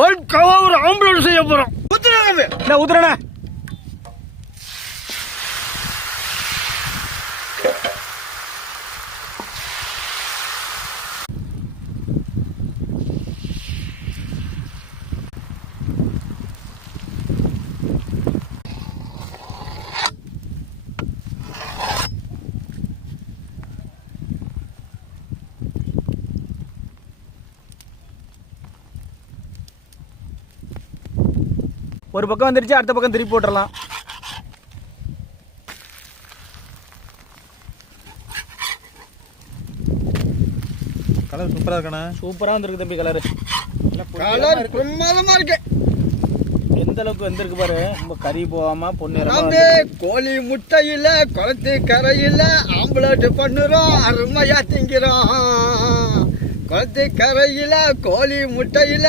பல்காவா ஒரு ஆம்புலன்ஸ் செய்ய போறோம். என்ன ஊத்துறேண்ணே? ஒரு பக்கம் வந்துருச்சு, அடுத்த பக்கம் திருப்பி போட்டுடலாம். கலர் சூப்பரா இருக்கானே. சூப்பரா வந்திருக்கு தம்பி. கலர் கலர் பிரமாதமா இருக்கு. எந்த அளவுக்கு வந்திருக்கு பாரு. ரொம்ப கறி போகாம பொண்ணு கோழி முட்டையில குளத்து கரையில ஆம்புலேட் பண்ணுறோம், அருமையா திங்கிறோம். குளத்து கரையில கோழி முட்டையில